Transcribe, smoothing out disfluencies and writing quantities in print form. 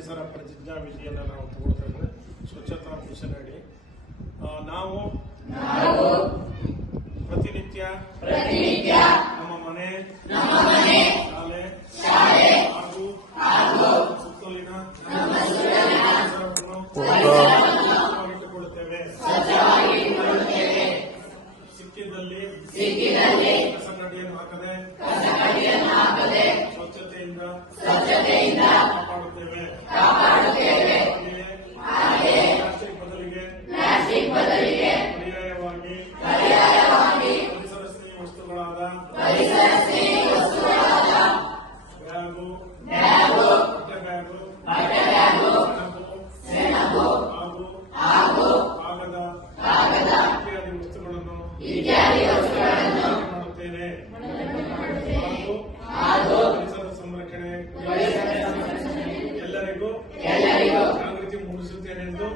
ಪರಿಸರ ಪ್ರತಿಜ್ಞಾ ವಿಧಿಯನ್ನು ನಾವು ತಗೊಳ್ತಾ ಇದ್ದೇವೆ. ಸ್ವಚ್ಛತಾ ಮಿಷನ್ ಅಡಿ ನಾವು ಪ್ರತಿನಿತ್ಯ ನಮ್ಮ ಮನೆ, ಶಾಲೆ ಹಾಗೂ ಸುತ್ತಲಿನ ಸ್ವಚ್ಛವಾಗಿಟ್ಟುಕೊಳ್ಳುತ್ತೇವೆ. ಸಿಕ್ಕಿದ್ದಲ್ಲಿ ಕಸಕಡ್ಡಿಯನ್ನು ಹಾಕದೆ ಸ್ವಚ್ಛತೆಯಿಂದ ಕಾಪಾಡುತ್ತೇವೆ. ಪ್ಲಾಸ್ಟಿಕ್ ಬದಲಿಗೆ ಪರ್ಯಾಯವಾಗಿ ಪರಿಸರ ಸ್ನೇಹಿ ವಸ್ತುಗಳಾದ ಬ್ಯಾಗು, ಬಟ್ಟೆ ಬ್ಯಾಗು, ಸೆಣಬು ಹಾಗೂ ಕಾಗದ ಇತ್ಯಾದಿ ವಸ್ತುಗಳನ್ನು ಮಾಡುತ್ತೇನೆ. ಹಾಗೂ ಪರಿಸರ ಸಂರಕ್ಷಣೆ ಎಲ್ಲರಿಗೂ ಜಾಗೃತಿ ಮೂಡಿಸುತ್ತೇನೆಂದು